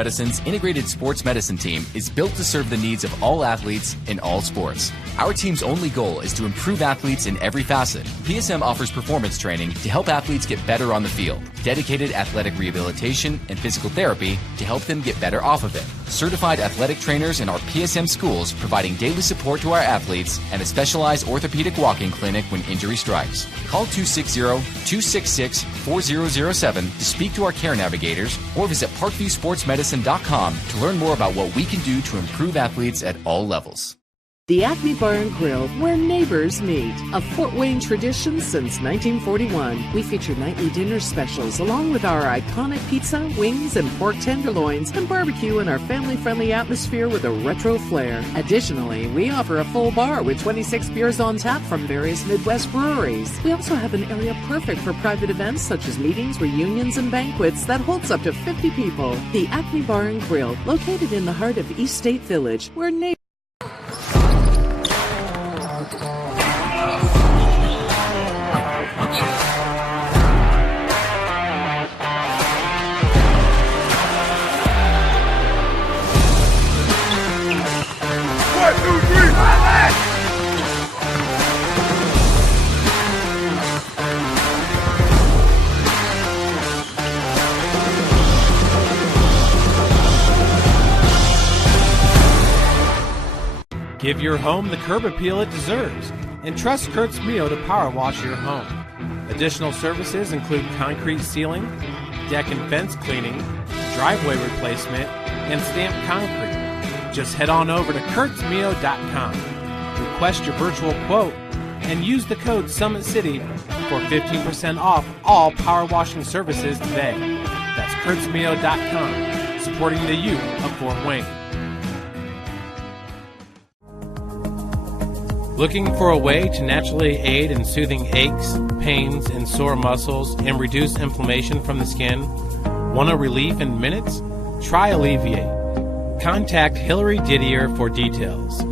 Medicine's integrated sports medicine team is built to serve the needs of all athletes in all sports. Our team's only goal is to improve athletes in every facet. PSM offers performance training to help athletes get better on the field, dedicated athletic rehabilitation and physical therapy to help them get better off of it, certified athletic trainers in our PSM schools providing daily support to our athletes, and a specialized orthopedic walk-in clinic when injury strikes. Call 260-266-4007 to speak to our care navigators or visit ParkviewSportsMedicine.com to learn more about what we can do to improve athletes at all levels. The Acme Bar and Grill, where neighbors meet. A Fort Wayne tradition since 1941. We feature nightly dinner specials along with our iconic pizza, wings, and pork tenderloins, and barbecue in our family-friendly atmosphere with a retro flair. Additionally, we offer a full bar with 26 beers on tap from various Midwest breweries. We also have an area perfect for private events such as meetings, reunions, and banquets that holds up to 50 people. The Acme Bar and Grill, located in the heart of East State Village, where neighbors Give your home the curb appeal it deserves and trust Kurt's Mio to power wash your home. Additional services include concrete sealing, deck and fence cleaning, driveway replacement, and stamped concrete. Just head on over to kurtzmio.com, request your virtual quote, and use the code SummitCity for 15% off all power washing services today. That's kurtzmio.com, supporting the youth of Fort Wayne. Looking for a way to naturally aid in soothing aches, pains, and sore muscles and reduce inflammation from the skin? Want a relief in minutes? Try Alleviate. Contact Hillary Didier for details.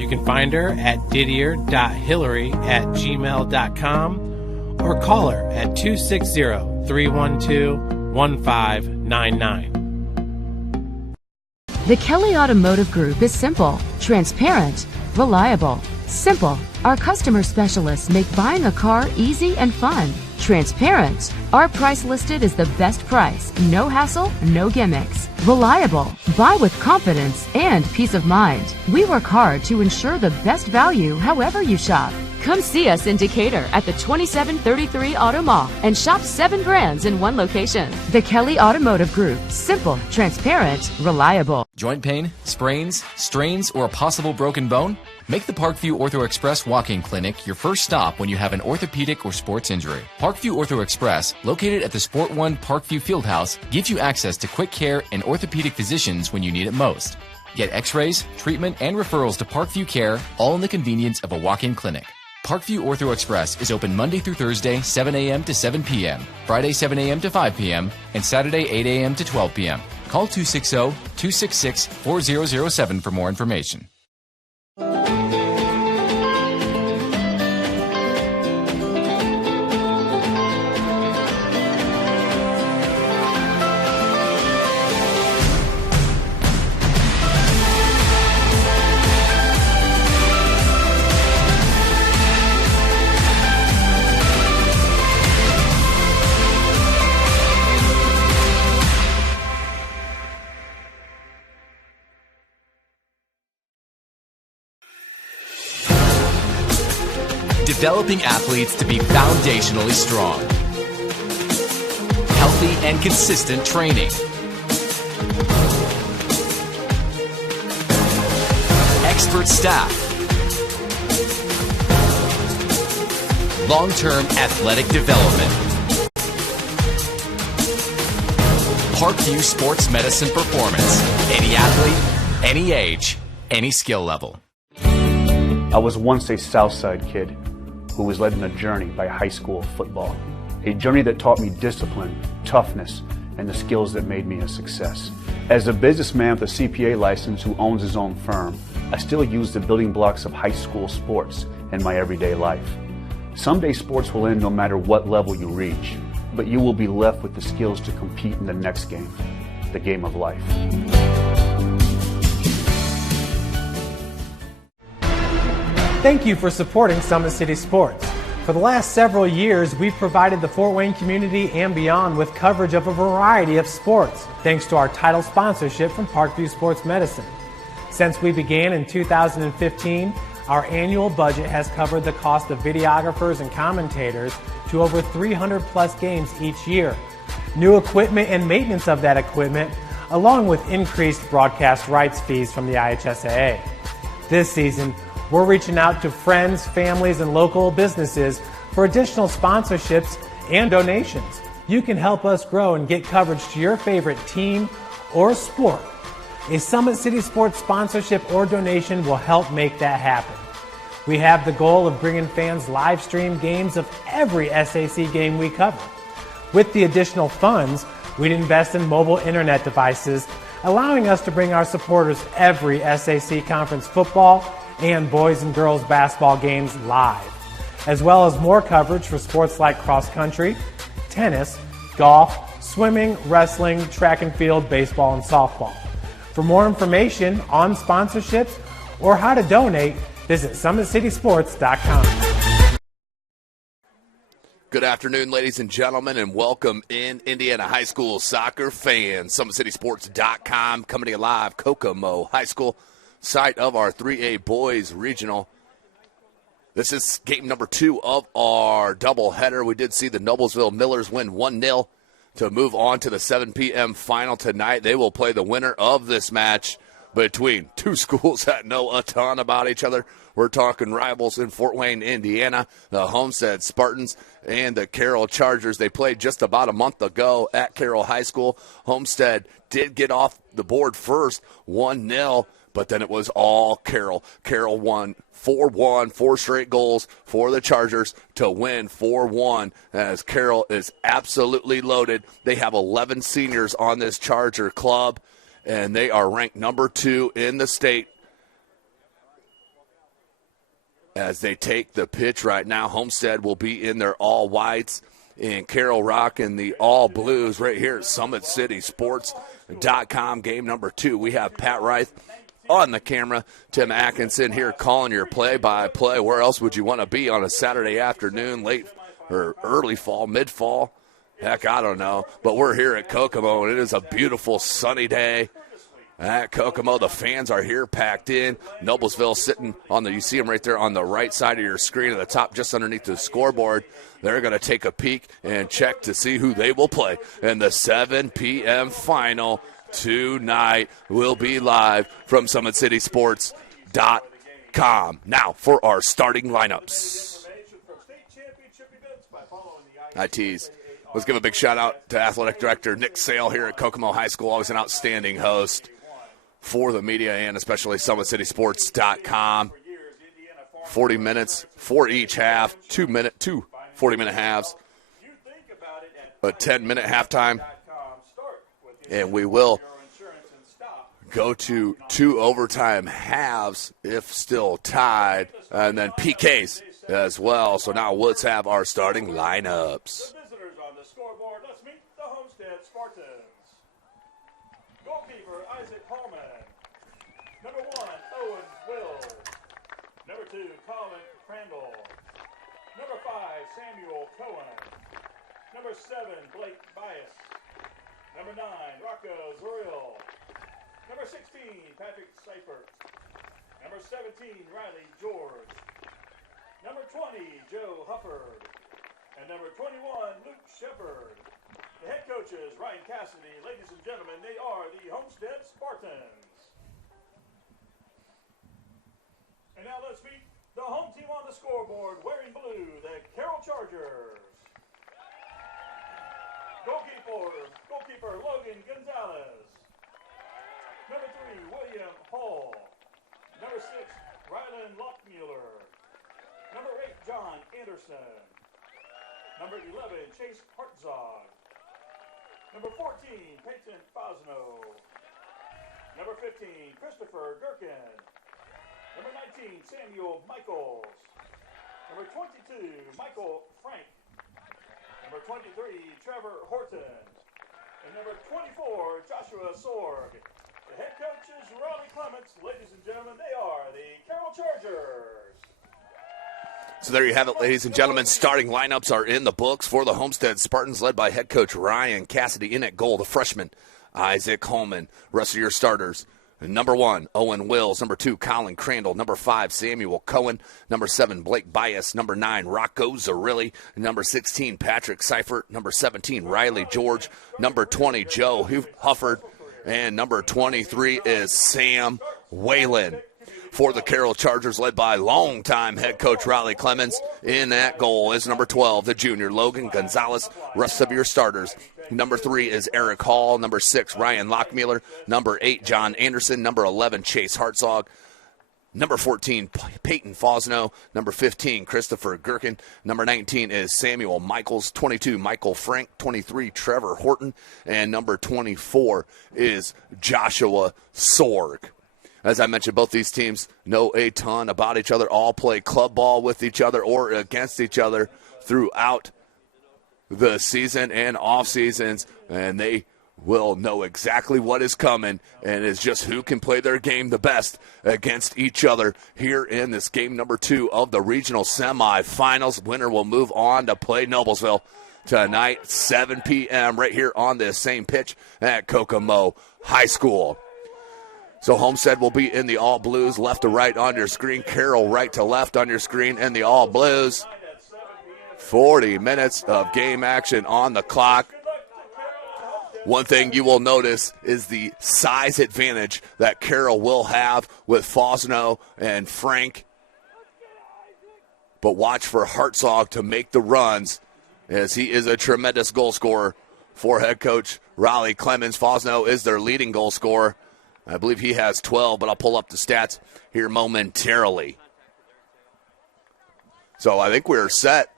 You can find her at didier.hillary@gmail.com or call her at 260-312-1599. The Kelly Automotive Group is simple, transparent, reliable. Simple. Our customer specialists make buying a car easy and fun. Transparent. Our price listed is the best price. No hassle, no gimmicks. Reliable. Buy with confidence and peace of mind. We work hard to ensure the best value however you shop. Come see us in Decatur at the 2733 Auto Mall and shop 7 brands in one location. The Kelly Automotive Group. Simple, transparent, reliable. Joint pain, sprains, strains, or a possible broken bone? Make the Parkview Ortho Express walk-in clinic your first stop when you have an orthopedic or sports injury. Parkview Ortho Express, located at the Sport One Parkview Fieldhouse, gives you access to quick care and orthopedic physicians when you need it most. Get x-rays, treatment, and referrals to Parkview Care, all in the convenience of a walk-in clinic. Parkview Ortho Express is open Monday through Thursday, 7 a.m. to 7 p.m., Friday, 7 a.m. to 5 p.m., and Saturday, 8 a.m. to 12 p.m. Call 260-266-4007 for more information. Developing athletes to be foundationally strong. Healthy and consistent training. Expert staff. Long-term athletic development. Parkview Sports Medicine Performance. Any athlete, any age, any skill level. I was once a Southside kid who was led on a journey by high school football. A journey that taught me discipline, toughness, and the skills that made me a success. As a businessman with a CPA license who owns his own firm, I still use the building blocks of high school sports in my everyday life. Someday sports will end no matter what level you reach, but you will be left with the skills to compete in the next game. the game of life. Thank you for supporting Summit City Sports. For the last several years, we've provided the Fort Wayne community and beyond with coverage of a variety of sports, thanks to our title sponsorship from Parkview Sports Medicine. Since we began in 2015, our annual budget has covered the cost of videographers and commentators to over 300 plus games each year. New equipment and maintenance of that equipment, along with increased broadcast rights fees from the IHSAA. This season, we're reaching out to friends, families, and local businesses for additional sponsorships and donations. You can help us grow and get coverage to your favorite team or sport. A Summit City Sports sponsorship or donation will help make that happen. We have the goal of bringing fans live stream games of every SAC game we cover. With the additional funds, we'd invest in mobile internet devices, allowing us to bring our supporters every SAC conference football and boys and girls basketball games live, as well as more coverage for sports like cross country, tennis, golf, swimming, wrestling, track and field, baseball, and softball. For more information on sponsorships or how to donate, visit SummitCitySports.com. Good afternoon, ladies and gentlemen, and welcome in Indiana high school soccer fans. SummitCitySports.com coming to you live, Kokomo High School, site of our 3A boys regional. This is game number 2 of our doubleheader. We did see the Noblesville Millers win 1-0 to move on to the 7 p.m. final tonight. They will play the winner of this match between two schools that know a ton about each other. We're talking rivals in Fort Wayne, Indiana, the Homestead Spartans and the Carroll Chargers. They played just about a month ago at Carroll High School. Homestead did get off the board first, 1-0, but then it was all Carroll. Carroll won 4-1, 4 straight goals for the Chargers to win 4-1, as Carroll is absolutely loaded. They have 11 seniors on this Charger club, and they are ranked number 2 in the state. As they take the pitch right now, Homestead will be in their all whites, and Carroll rocking the all blues right here at SummitCitySports.com. Game number 2. We have Pat Reith on the camera, Tim Atkinson here calling your play-by-play. Where else would you want to be on a Saturday afternoon, late or early fall, mid-fall? Heck, I don't know. But we're here at Kokomo, and it is a beautiful sunny day at Kokomo. The fans are here, packed in. Noblesville sitting on you see them right there on the right side of your screen at the top, just underneath the scoreboard. They're going to take a peek and check to see who they will play in the 7 p.m. final tonight. Will be live from SummitCitySports.com. Now for our starting lineups. I tease. Let's give a big shout out to Athletic Director Nick Sale here at Kokomo High School. Always an outstanding host for the media and especially SummitCitySports.com. 40 minutes for each half, 2 40-minute halves, a 10-minute halftime. And we will go to 2 overtime halves if still tied, and then PKs as well. So now let's have our starting lineups. The visitors on the scoreboard, let's meet the Homestead Spartans. Goalkeeper Isaac Hallman. Number 1, Owen Will. Number 2, Colin Crandall. Number 5, Samuel Cohen. Number 7, Blake Bias. Number 9, Rocco Zuriel. Number 16, Patrick Seifert. Number 17, Riley George. Number 20, Joe Hufford. And number 21, Luke Shepard. The head coaches, Ryan Cassidy. Ladies and gentlemen, they are the Homestead Spartans. And now let's meet the home team on the scoreboard, wearing blue, the Carroll Chargers. Goalkeeper Logan Gonzalez. Number 3, William Hall. Number 6, Rylan Lockmuller. Number 8, John Anderson. Number 11, Chase Hartzog. Number 14, Peyton Fosno. Number 15, Christopher Gherkin. Number 19, Samuel Michaels. Number 22, Michael Frank. Number 23, Trevor Horton. and number 24, Joshua Sorg. The head coach is Ronnie Clements. Ladies and gentlemen, they are the Carroll Chargers. So there you have it, ladies and gentlemen. Starting lineups are in the books for the Homestead Spartans, led by head coach Ryan Cassidy. In at goal, the freshman Isaac Holman. Rest of your starters: number 1, Owen Wills. Number 2, Colin Crandall. Number 5, Samuel Cohen. Number 7, Blake Bias. Number 9, Rocco Zarilli. Number 16, Patrick Seifert. Number 17, Riley George. Number 20, Joe Hufford. And number 23 is Sam Whalen. For the Carroll Chargers, led by longtime head coach Riley Clements. In that goal is number 12, the junior Logan Gonzalez. Rest of your starters: number 3 is Eric Hall. Number 6, Ryan Lockmuller. Number 8, John Anderson. Number 11, Chase Hartzog. Number 14, Peyton Fosno. Number 15, Christopher Gherkin. Number 19 is Samuel Michaels. 22, Michael Frank. 23, Trevor Horton. And number 24 is Joshua Sorg. As I mentioned, both these teams know a ton about each other, all play club ball with each other or against each other throughout the season and off seasons, and they will know exactly what is coming, and it's just who can play their game the best against each other here in this game number 2 of the regional semifinals. Winner will move on to play Noblesville tonight, 7 p.m. right here on this same pitch at Kokomo High School. So Homestead will be in the all blues, left to right on your screen. Carroll right to left on your screen in the all blues. 40 minutes of game action on the clock. One thing you will notice is the size advantage that Carroll will have with Fosno and Frank. But watch for Hartzog to make the runs, as he is a tremendous goal scorer for head coach Riley Clemens. Fosno is their leading goal scorer. I believe he has 12, but I'll pull up the stats here momentarily. So I think we're set.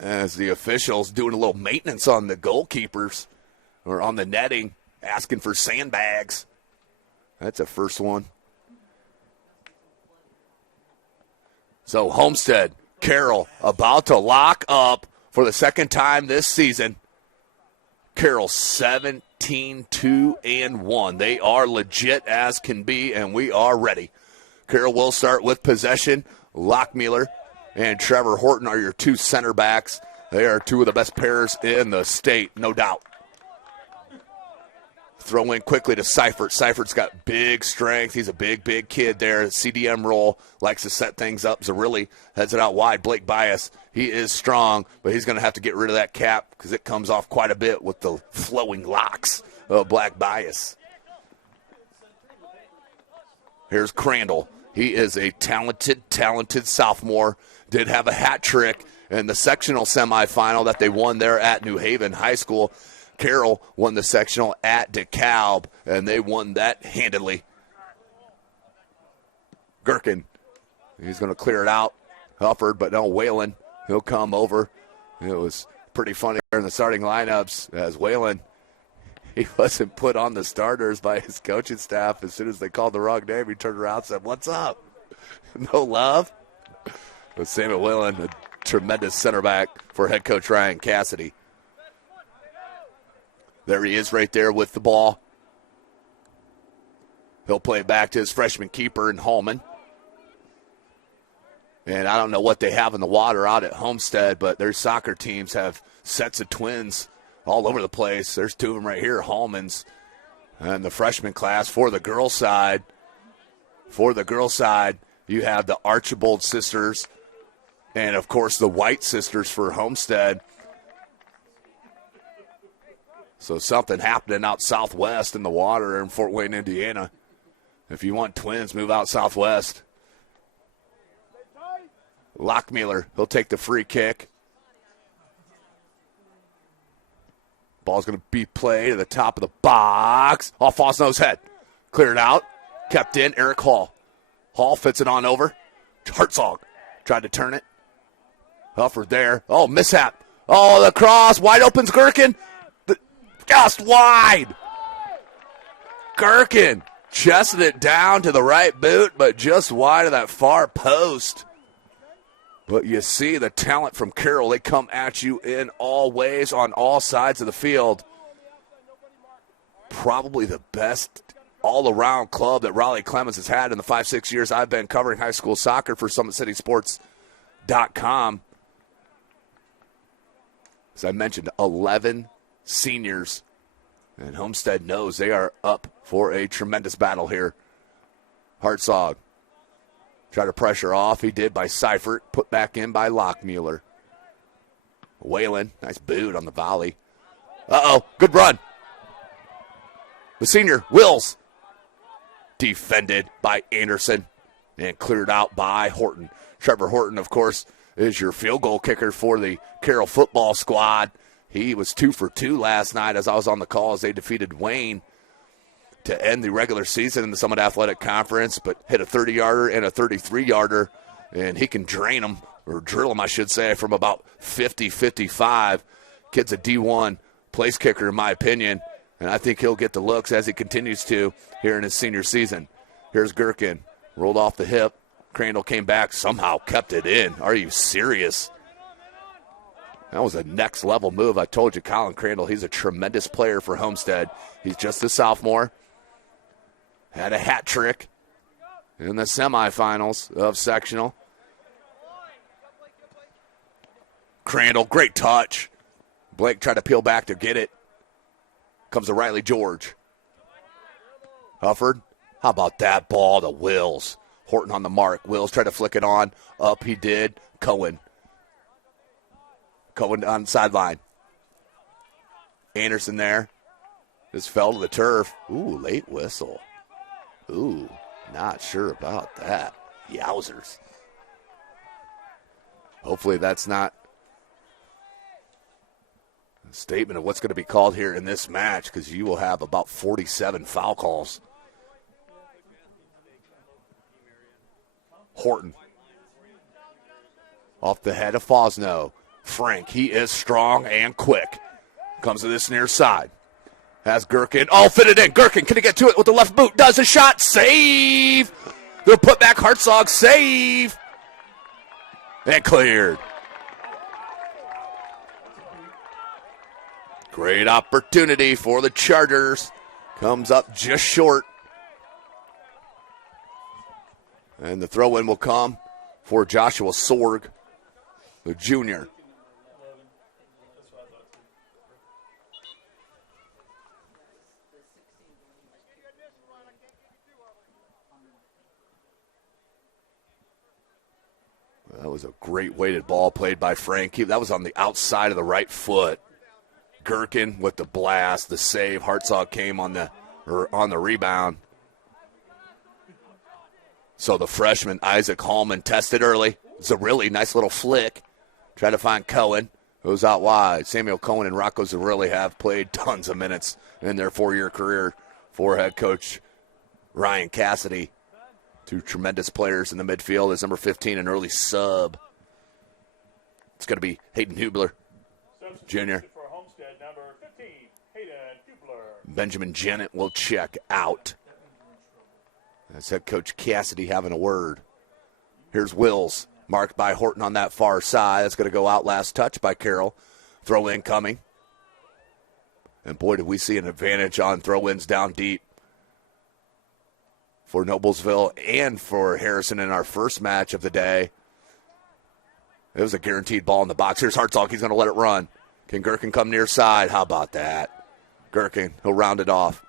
As the officials doing a little maintenance on the goalkeepers or on the netting, asking for sandbags. That's a first one. So Homestead, Carroll about to lock up for the second time this season. Carroll 17-2-1. They are legit as can be, and we are ready. Carroll will start with possession. Lockmuller and Trevor Horton are your 2 center backs. They are 2 of the best pairs in the state, no doubt. Throw in quickly to Seifert. Seifert's got big strength. He's a big kid there. CDM role, likes to set things up. Zarilli heads it out wide. Blake Bias, he is strong, but he's going to have to get rid of that cap because it comes off quite a bit with the flowing locks of Black Bias. Here's Crandall. He is a talented sophomore. Did have a hat trick in the sectional semifinal that they won there at New Haven High School. Carroll won the sectional at DeKalb, and they won that handedly. Gherkin, he's going to clear it out. Hufford, but no, Whalen, he'll come over. It was pretty funny there in the starting lineups as Whalen, he wasn't put on the starters by his coaching staff. As soon as they called the wrong name, he turned around and said, "What's up? No love?" But Samuel Whalen, a tremendous center back for head coach Ryan Cassidy. There he is right there with the ball. He'll play it back to his freshman keeper in Holman. And I don't know what they have in the water out at Homestead, but their soccer teams have sets of twins all over the place. There's 2 of them right here, Holman's and the freshman class. For the girls' side, you have the Archibald sisters and, of course, the White sisters for Homestead. So something happening out southwest in the water in Fort Wayne, Indiana. If you want twins, move out southwest. Lockmuller, he'll take the free kick. Ball's going to be played to the top of the box. Off Fosno's head. Cleared out. Kept in. Eric Hall. Hall fits it on over. Hartzog tried to turn it. Hufford there. Oh, mishap. Oh, the cross. Wide open's Gherkin. Just wide. Gherkin chested it down to the right boot, but just wide of that far post. But you see the talent from Carroll. They come at you in all ways on all sides of the field. Probably the best all-around club that Raleigh Clemens has had in the 5-6 years I've been covering high school soccer for SummitCitySports.com. As I mentioned, 11 seniors. And Homestead knows they are up for a tremendous battle here. Hartzog tried to pressure off. He did by Seifert. Put back in by Lockmuller. Whalen, nice boot on the volley. Uh-oh, good run. The senior, Wills. Defended by Anderson and cleared out by Horton. Trevor Horton, of course, is your field goal kicker for the Carroll football squad. He was 2 for 2 last night as I was on the call as they defeated Wayne to end the regular season in the Summit Athletic Conference, but hit a 30-yarder and a 33-yarder, and he can drain them, or drill them, I should say, from about 50, 55. Kid's a D1 place kicker, in my opinion, and I think he'll get the looks as he continues to here in his senior season. Here's Gherkin, rolled off the hip. Crandall came back, somehow kept it in. Are you serious? That was a next-level move. I told you, Colin Crandall, he's a tremendous player for Homestead. He's just a sophomore. Had a hat trick in the semifinals of sectional. Crandall, great touch. Blake tried to peel back to get it. Comes to Riley George. Hufford, how about that ball to Wills? Horton on the mark. Wills tried to flick it on. Up he did. Cohen on the sideline. Anderson there. Just fell to the turf. Ooh, late whistle. Ooh, not sure about that. Yowzers. Hopefully that's not a statement of what's going to be called here in this match, because you will have about 47 foul calls. Horton. Off the head of Fosno. Frank, he is strong and quick. Comes to this near side. Has Gherkin. Oh, fit it in. Gherkin, can he get to it with the left boot? Does a shot. Save. They'll put back Hartzog. Save. And cleared. Great opportunity for the Chargers. Comes up just short. And the throw-in will come for Joshua Sorg, the junior. That was a great weighted ball played by Frank. That was on the outside of the right foot. Gherkin with the blast, the save. Hartzog came on the rebound. So the freshman, Isaac Hallman, tested early. It's a really nice little flick. Try to find Cohen. Goes out wide. Samuel Cohen and Rocco Zarilli have played tons of minutes in their 4-year career for head coach Ryan Cassidy. Two tremendous players in the midfield. Is number 15, an early sub. It's going to be Hayden Hubler, Jr. For Homestead, number 15, Hayden Hubler. Benjamin Jennett will check out. That's head coach Cassidy having a word. Here's Wills, marked by Horton on that far side. That's going to go out, last touch by Carroll. Throw in coming. And boy, did we see an advantage on throw-ins down deep for Noblesville and for Harrison in our first match of the day. It was a guaranteed ball in the box. Here's Hartzog. He's going to let it run. Can Gherkin come near side? How about that? Gherkin, he'll round it off.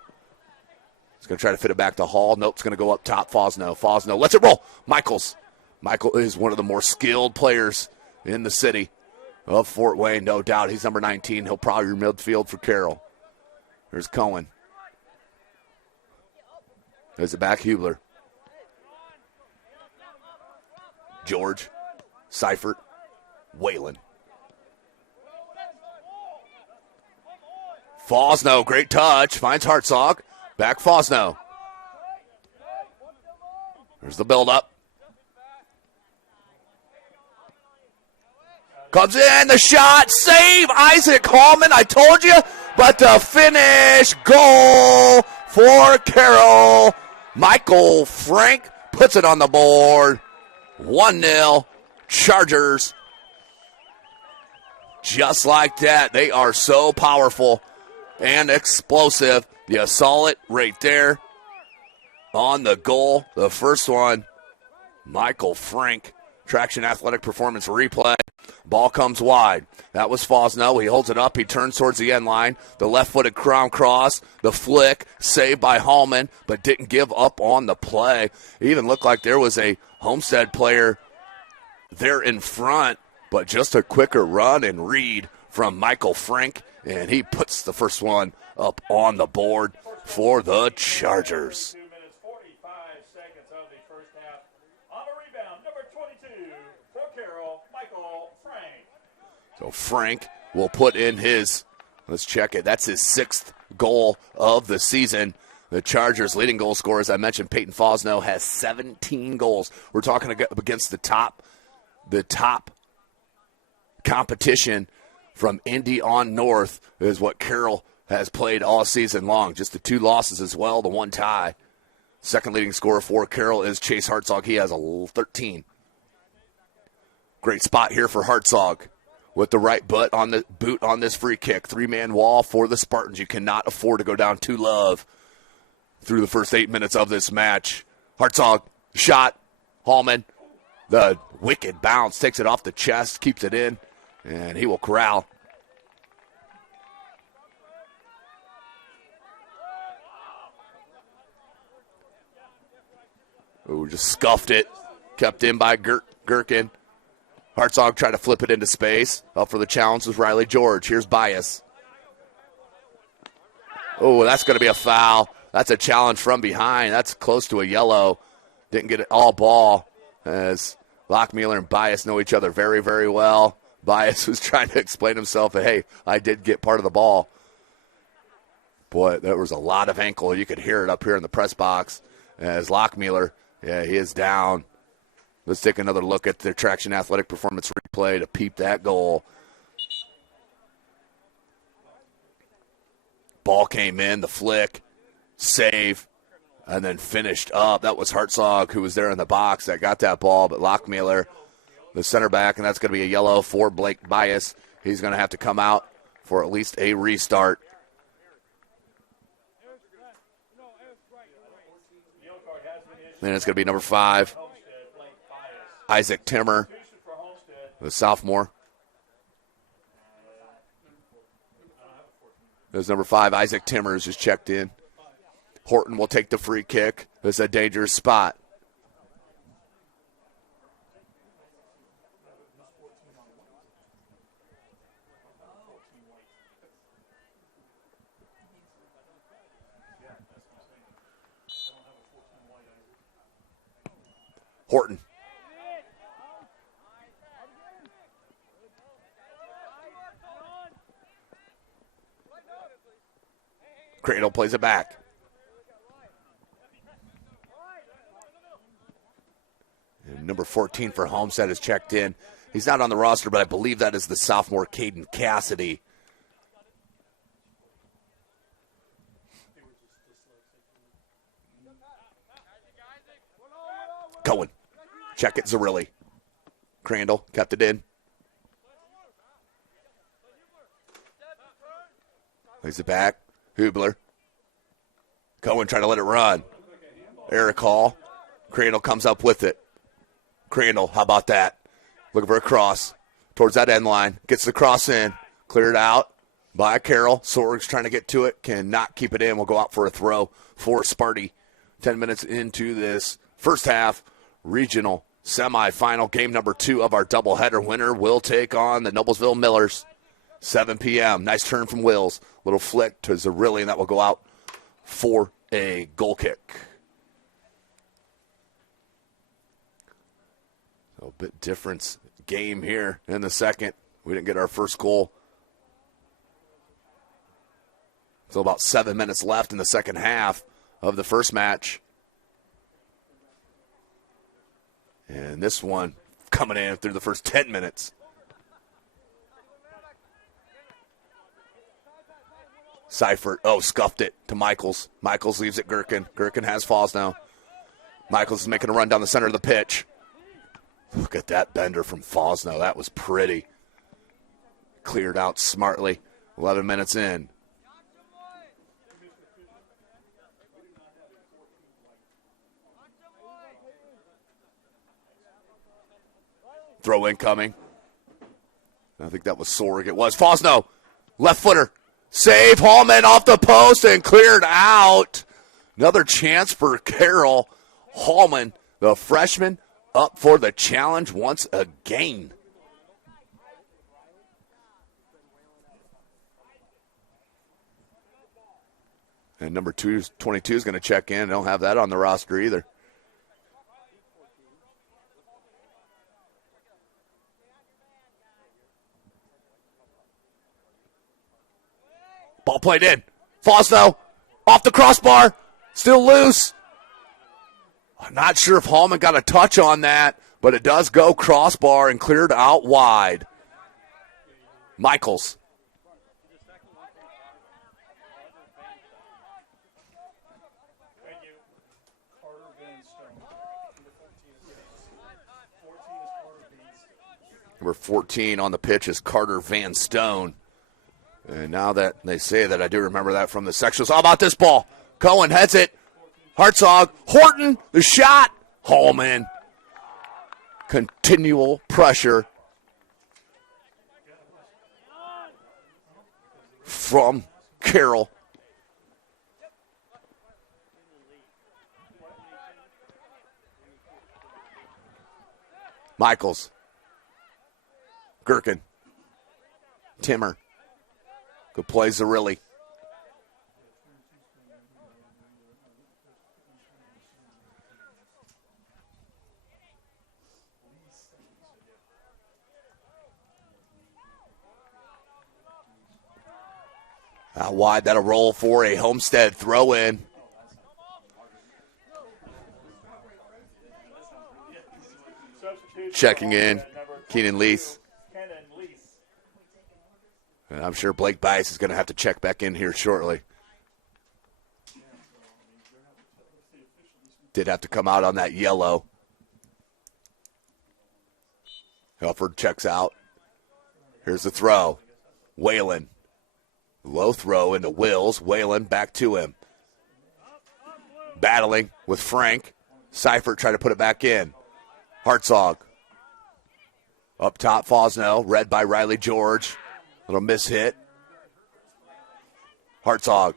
He's going to try to fit it back to Hall. Nope, it's going to go up top. Fosno lets it roll. Michael is one of the more skilled players in the city of Fort Wayne, no doubt. He's number 19. He'll probably be midfield for Carroll. There's Cohen. There's the back, Hubler. George, Seifert, Whalen. Fosno, great touch. Finds Hartzog. Back Fosno. There's the build-up. Comes in, the shot, save, Isaac Hallman, I told you. But the finish, goal for Carroll. Michael Frank puts it on the board. 1-0 Chargers. Just like that. They are so powerful and explosive. You saw it right there on the goal. The first one, Michael Frank. Traction Athletic Performance replay. Ball comes wide. That was Fosno. He holds it up. He turns towards the end line. The left-footed crown cross. The flick. Saved by Hallman, but didn't give up on the play. It even looked like there was a Homestead player there in front, but just a quicker run and read from Michael Frank, and he puts the first one up on the board for the Chargers. 2 minutes, 45 seconds of the first half. On the rebound, number 22 for Carroll, Michael Frank. So Frank will put in his, let's check it, that's his 6th goal of the season. The Chargers' leading goal scorer, as I mentioned, Peyton Fosno, has 17 goals. We're talking against the top competition from Indy on north is what Carroll has played all season long. Just the 2 losses as well, the 1 tie. Second leading scorer for Carroll is Chase Hartzog. He has 13. Great spot here for Hartzog with the right boot on this free kick. 3-man wall for the Spartans. You cannot afford to go down 2-love through the first 8 minutes of this match. Hartzog, shot, Hallman, the wicked bounce, takes it off the chest, keeps it in, and he will corral. Ooh, just scuffed it, kept in by Gherkin. Hartzog tried to flip it into space. Up for the challenge was Riley George. Here's Bias. Oh, that's going to be a foul. That's a challenge from behind. That's close to a yellow. Didn't get it all ball, as Lockmuller and Bias know each other very, very well. Bias was trying to explain himself that, hey, I did get part of the ball. Boy, there was a lot of ankle. You could hear it up here in the press box as Lockmuller, yeah, he is down. Let's take another look at the Traction Athletic Performance replay to peep that goal. Ball came in, the flick, save, and then finished up. That was Hartzog, who was there in the box that got that ball, but Lockmuller, the center back, and that's going to be a yellow for Blake Bias. He's going to have to come out for at least a restart. And it's going to be number 5, Isaac Timmer, the sophomore. There's number 5, Isaac Timmers, just checked in. Horton will take the free kick. It's a dangerous spot. Horton. Cradle plays it back. And number 14 for Homestead is checked in. He's not on the roster, but I believe that is the sophomore Caden Cassidy. Cohen. Check it, Zarilli. Crandall kept it in. Plays it back. Hubler. Cohen trying to let it run. Eric Hall. Crandall comes up with it. Crandall, how about that? Looking for a cross towards that end line. Gets the cross in. Cleared out by Carroll. Sorg's trying to get to it. Cannot keep it in. Will go out for a throw for Sparty. 10 minutes into this first half regional semifinal. Game number 2 of our doubleheader. Winner will take on the Noblesville Millers. 7 p.m. Nice turn from Wills. Little flick to Zarilli, and that will go out for a goal kick. So a bit different game here in the second. We didn't get our first goal. So about 7 minutes left in the second half of the first match. And this one coming in through the first 10 minutes. Seifert, scuffed it to Michaels. Michaels leaves it Gherkin. Gherkin has falls now. Michaels is making a run down the center of the pitch. Look at that bender from Fosno. That was pretty. Cleared out smartly. 11 minutes in. Throw incoming. I think that was Sorg. It was Fosno. Left footer. Save. Hallman off the post and cleared out. Another chance for Carroll. Hallman, the freshman, up for the challenge once again. And number 22 is going to check in. Don't have that on the roster either. Ball played in. Fosno off the crossbar. Still loose. I'm not sure if Hallman got a touch on that, but it does go crossbar and cleared out wide. Michaels. Number 14 on the pitch is Carter Van Stone. And now that they say that, I do remember that from the sectionals. How about this ball? Cohen heads it. Hartzog. Horton, the shot. Hallman. Continual pressure from Carroll. Michaels. Gherkin. Timmer. Good play, Zarilli. Out wide, that'll roll for a Homestead throw-in. Checking in, Keenan Lease. And I'm sure Blake Bias is going to have to check back in here shortly. Did have to come out on that yellow. Helford checks out. Here's the throw. Whalen. Low throw into Wills. Whalen back to him. Battling with Frank. Seifert trying to put it back in. Hartzog. Up top, Fosno. Read by Riley George. Little miss hit. Hartzog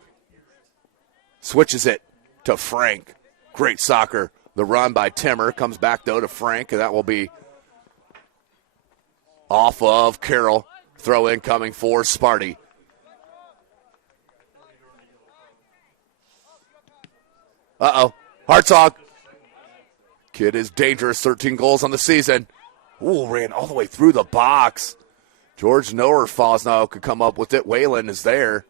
switches it to Frank. Great soccer. The run by Timmer comes back, though, to Frank, and that will be off of Carroll. Throw in coming for Sparty. Uh-oh. Hartzog. Kid is dangerous. 13 goals on the season. Ooh, ran all the way through the box. George Noer Fosno could come up with it. Whalen is there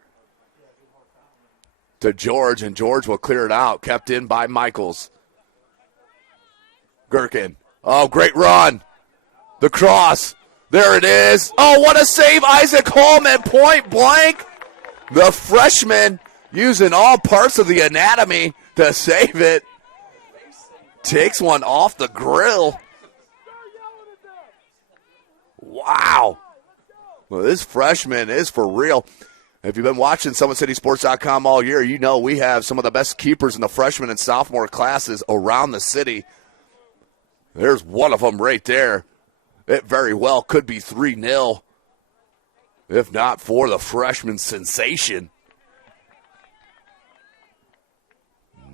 to George, and George will clear it out. Kept in by Michaels. Gherkin. Oh, great run. The cross. There it is. Oh, what a save. Isaac Hallman, point blank. The freshman using all parts of the anatomy to save it. Takes one off the grill. Wow. Well, this freshman is for real. If you've been watching SummitCitySports.com all year, you know we have some of the best keepers in the freshman and sophomore classes around the city. There's one of them right there. It very well could be 3-0, if not for the freshman sensation.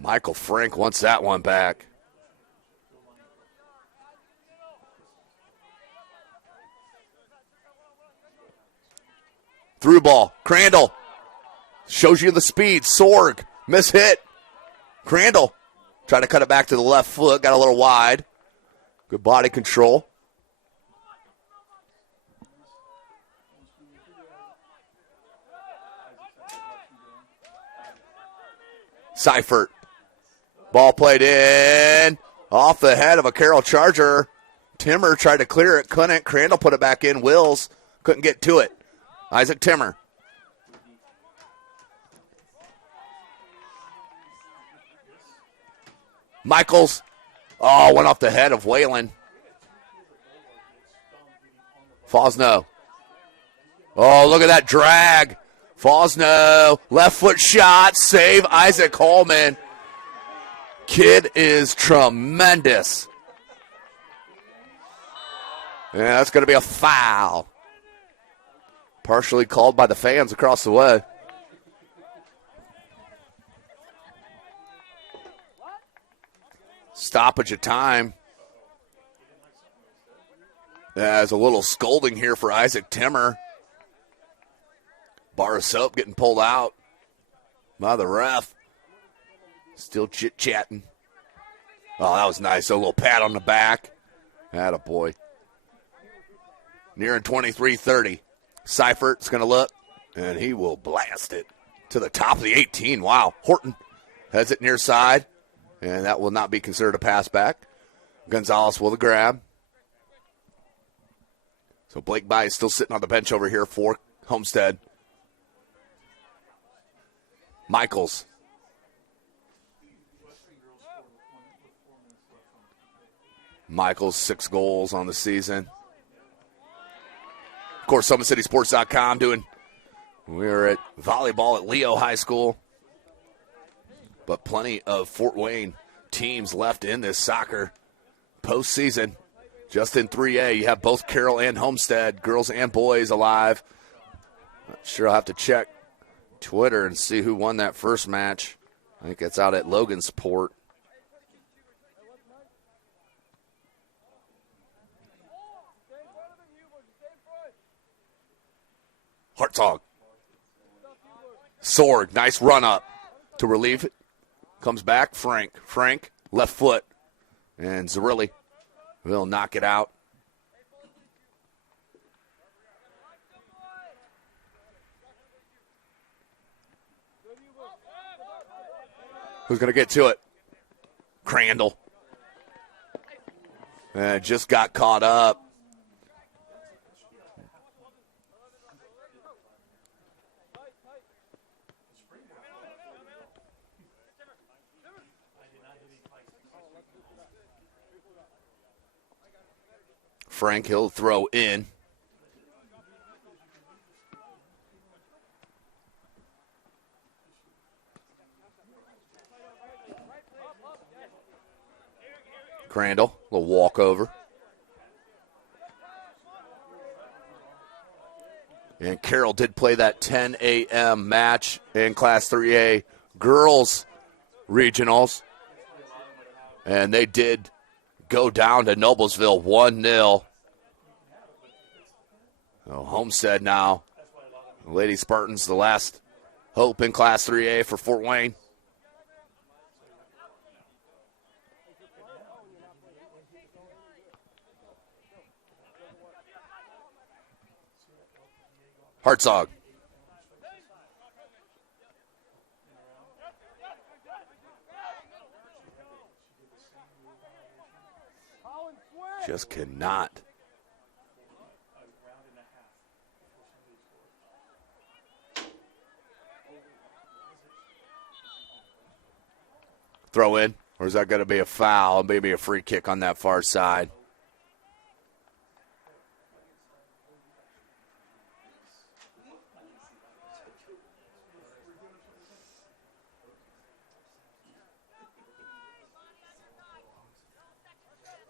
Michael Frank wants that one back. Through ball. Crandall. Shows you the speed. Sorg. Miss hit. Crandall. Trying to cut it back to the left foot. Got a little wide. Good body control. Seifert. Ball played in. Off the head of a Carroll Charger. Timmer tried to clear it. Couldn't. Crandall put it back in. Wills couldn't get to it. Isaac Timmer. Michaels. Oh, went off the head of Whalen. Fosno. Oh, look at that drag. Fosno, left foot shot, save Isaac Coleman. Kid is tremendous. Yeah, that's going to be a foul. Partially called by the fans across the way. Stoppage of time. There's a little scolding here for Isaac Timmer. Bar of soap getting pulled out by the ref. Still chit-chatting. Oh, that was nice. A little pat on the back. Attaboy. Nearing 23-30. Seifert's going to look, and he will blast it to the top of the 18. Wow. Horton has it near side, and that will not be considered a pass back. Gonzalez with a grab. So Blake By is still sitting on the bench over here for Homestead. Michaels. Michaels, 6 goals on the season. Of course, SummitCitySports.com we're at volleyball at Leo High School. But plenty of Fort Wayne teams left in this soccer postseason. Just in 3A, you have both Carroll and Homestead, girls and boys, alive. Not sure, I'll have to check Twitter and see who won that first match. I think it's out at Logansport. Hartzog. Sorg, nice run up to relieve it. Comes back, Frank. Frank, left foot. And Zarilli will knock it out. Who's going to get to it? Crandall. And just got caught up. Frank, he'll throw in. Crandall, a little walkover. And Carroll did play that 10 a.m. match in Class 3A girls regionals. And they did go down to Noblesville 1-0. Homestead now. Lady Spartans, the last hope in Class 3A for Fort Wayne. Hartzog. Just cannot. Throw in, or is that going to be a foul? Maybe a free kick on that far side.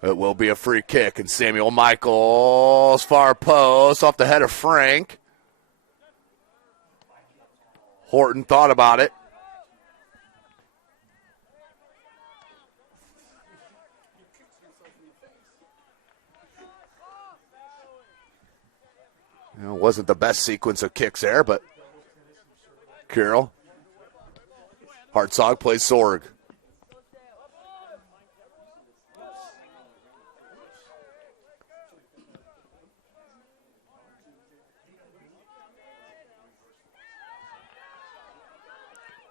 It will be a free kick, and Samuel Michaels, far post, off the head of Frank. Horton thought about it. It wasn't the best sequence of kicks there, but Carroll. Hartzog plays Sorg.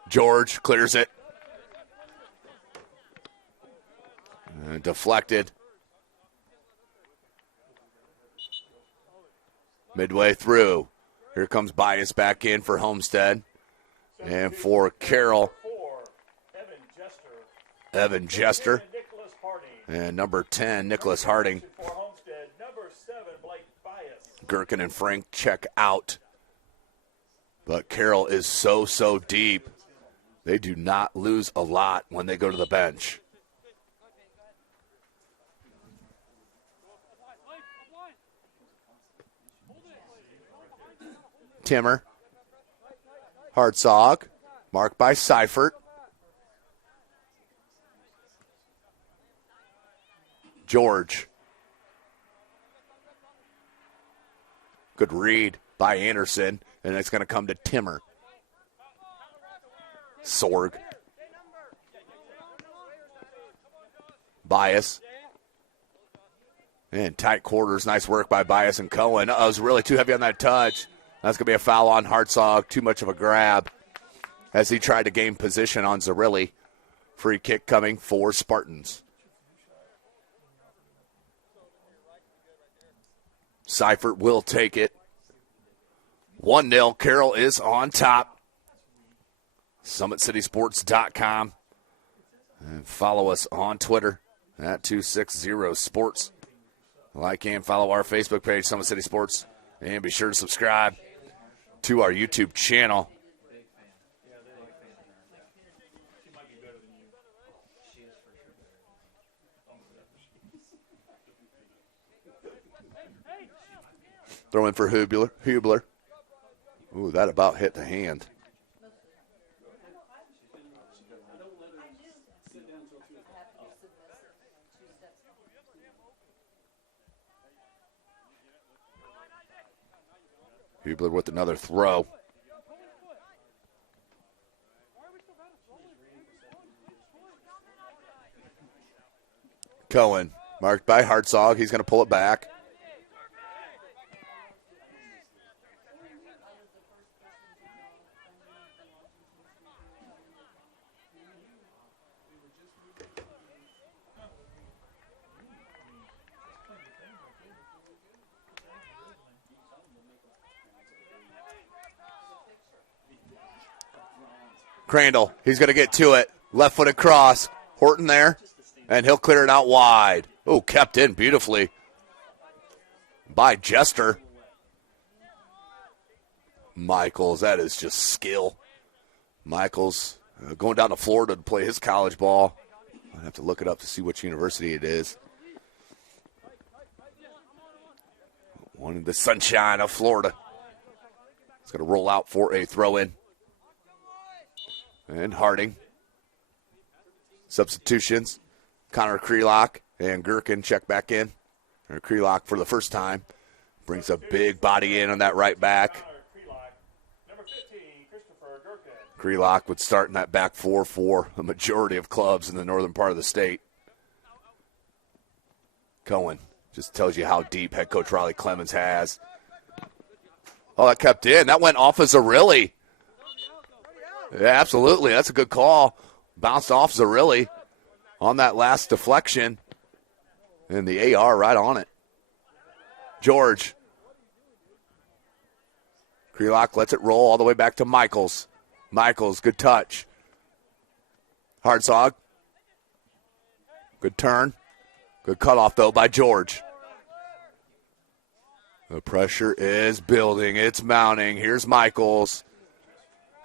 George clears it. Deflected. Midway through. Here comes Bias back in for Homestead. And for Carroll, Evan Jester. And number 10, Nicholas Harding. Gherkin and Frank check out. But Carroll is so deep. They do not lose a lot when they go to the bench. Timmer. Hartzog. Marked by Seifert. George. Good read by Anderson, and it's going to come to Timmer. Sorg. Bias. And tight quarters. Nice work by Bias and Cohen. I was really too heavy on that touch. That's going to be a foul on Hartzog. Too much of a grab as he tried to gain position on Zerilli. Free kick coming for Spartans. Seifert will take it. 1-0. Carroll is on top. SummitCitySports.com. And follow us on Twitter at 260sports. Like and follow our Facebook page, Summit City Sports. And be sure to subscribe to our YouTube channel. Throw in for Hubler. Ooh, that about hit the hand. Hubler with another throw. Cohen, marked by Hartzog. He's going to pull it back. Crandall, he's going to get to it. Left-footed cross. Horton there, and he'll clear it out wide. Oh, kept in beautifully by Jester. Michaels, that is just skill. Michaels going down to Florida to play his college ball. I have to look it up to see which university it is. One in the sunshine of Florida. It's going to roll out for a throw-in. And Harding. Substitutions. Connor Krelock and Gherkin check back in. Or Krelock for the first time. Brings a big body in on that right back. Krelock would start in that back four for a majority of clubs in the northern part of the state. Cohen just tells you how deep head coach Riley Clemens has. Oh, that kept in. That went off of Zerilli. Yeah, absolutely. That's a good call. Bounced off Zerilli on that last deflection. And the AR right on it. George. Krelock lets it roll all the way back to Michaels. Michaels, good touch. Hartzog. Good turn. Good cutoff, though, by George. The pressure is building. It's mounting. Here's Michaels.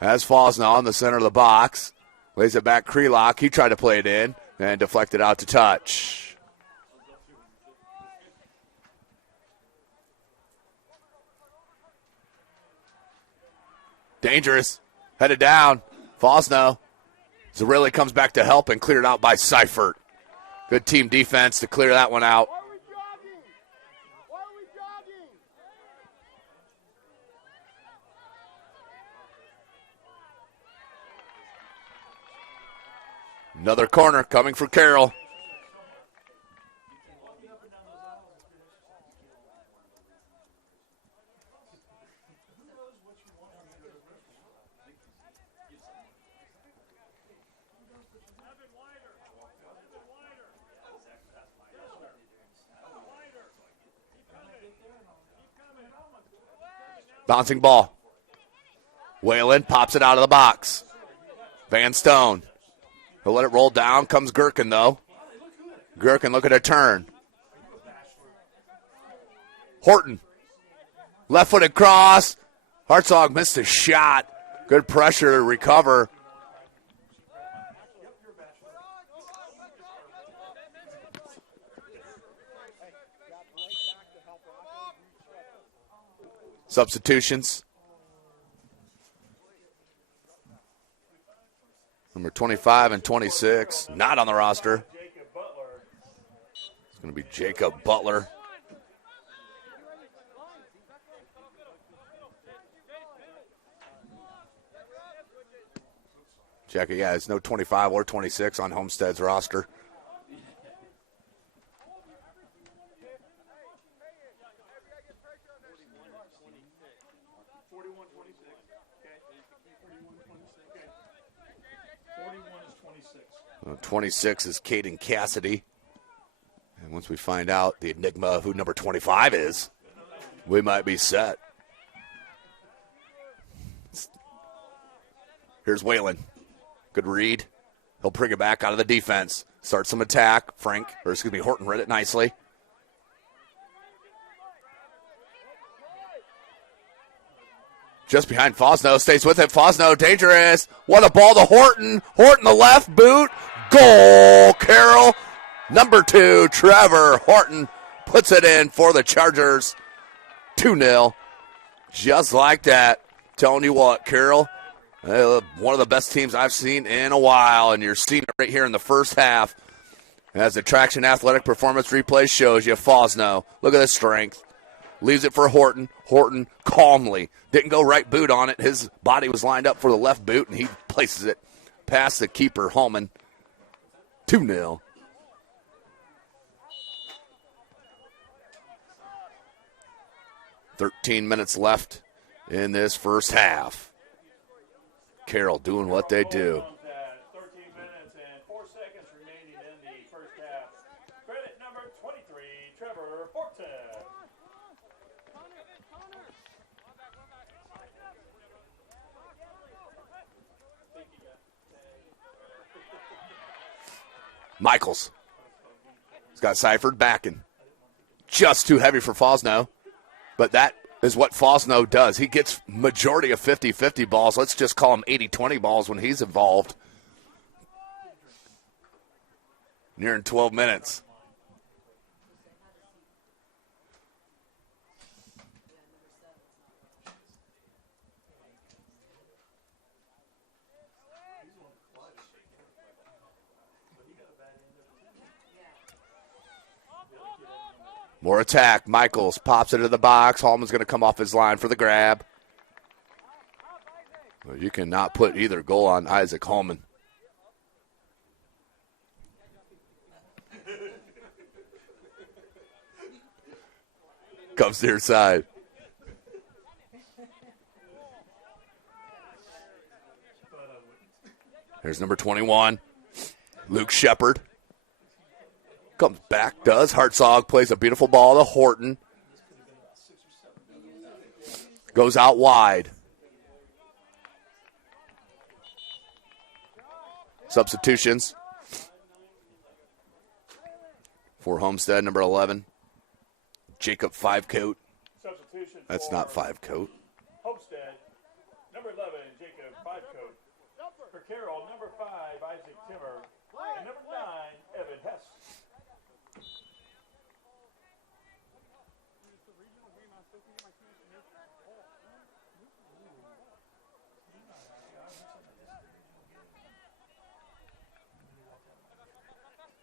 Has Fosnaugh in the center of the box. Lays it back. Krelock. He tried to play it in and deflected out to touch. Dangerous. Headed down. Fosnaugh. Zerilli comes back to help and cleared out by Seifert. Good team defense to clear that one out. Another corner coming for Carroll. Bouncing ball. Whalen pops it out of the box. Van Stone. He'll let it roll down. Comes Gherkin, though. Gherkin looking to turn. Horton. Left-footed cross. Hartzog missed a shot. Good pressure to recover. Substitutions. Number 25 and 26, not on the roster. It's going to be Jacob Butler. Check it, yeah, there's no 25 or 26 on Homestead's roster. Well, 26 is Caden Cassidy. And once we find out the enigma of who number 25 is, we might be set. Here's Whalen. Good read. He'll bring it back out of the defense. Start some attack. Horton read it nicely. Just behind Fosno, stays with it. Fosno, dangerous. What a ball to Horton. Horton, the left boot. Goal, Carroll. Number 2, Trevor Horton puts it in for the Chargers. 2-0. Just like that. Telling you what, Carroll, one of the best teams I've seen in a while, and you're seeing it right here in the first half. As the Traction Athletic Performance Replay shows you, Fosno, look at the strength. Leaves it for Horton. Horton calmly. Didn't go right boot on it. His body was lined up for the left boot, and he places it past the keeper, Holman. 2-0. .13 left in this first half. Carroll doing what they do. 13 minutes and 4 seconds remaining in the first half. Credit number 23, Trevor Horton. Michaels. He's got Seifert backing. Just too heavy for Fosno. But that is what Fosno does. He gets majority of 50-50 balls. Let's just call him 80-20 balls when he's involved. Nearing 12 minutes. More attack. Michaels pops it into the box. Hallman's going to come off his line for the grab. Well, you cannot put either goal on Isaac Hallman. Comes to your side. Here's number 21, Luke Shepard. Comes back, does. Hartzog plays a beautiful ball to Horton. Goes out wide. Substitutions for Homestead, number 11. Jacob Fivecoat. That's not Fivecoat. Homestead, number 11, Jacob Fivecoat. For Carroll, number 5, Isaac Timmer. And number 9, Evan Hess.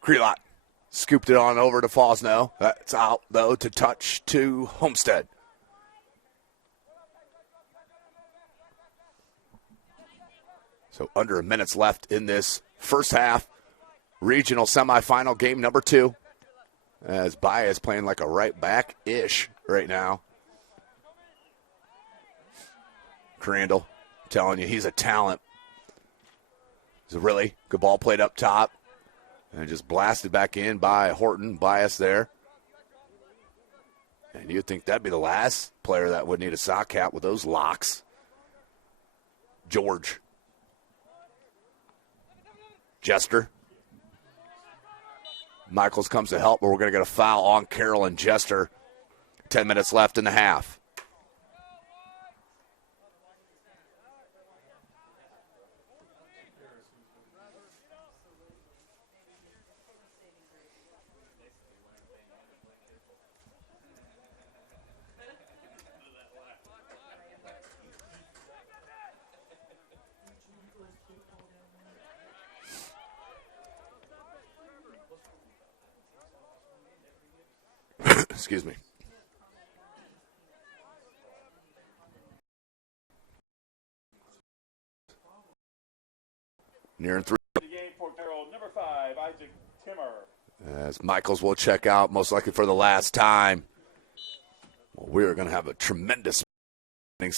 Crelot scooped it on over to Fosno. That's out, though, to touch to Homestead. So under a minute's left in this first half. Regional semifinal game number 2. As Baez playing like a right back-ish right now. Crandall telling you he's a talent. It's a really good ball played up top. And just blasted back in by Horton. Bias there. And you'd think that'd be the last player that would need a sock hat with those locks. George. Jester. Michaels comes to help, but we're going to get a foul on Carroll and Jester. 10 minutes left in the half. Excuse me. Nearing 3. The game for Carroll, number 5, Isaac Timmer. As Michaels will check out, most likely for the last time. Well, we are going to have a tremendous 7.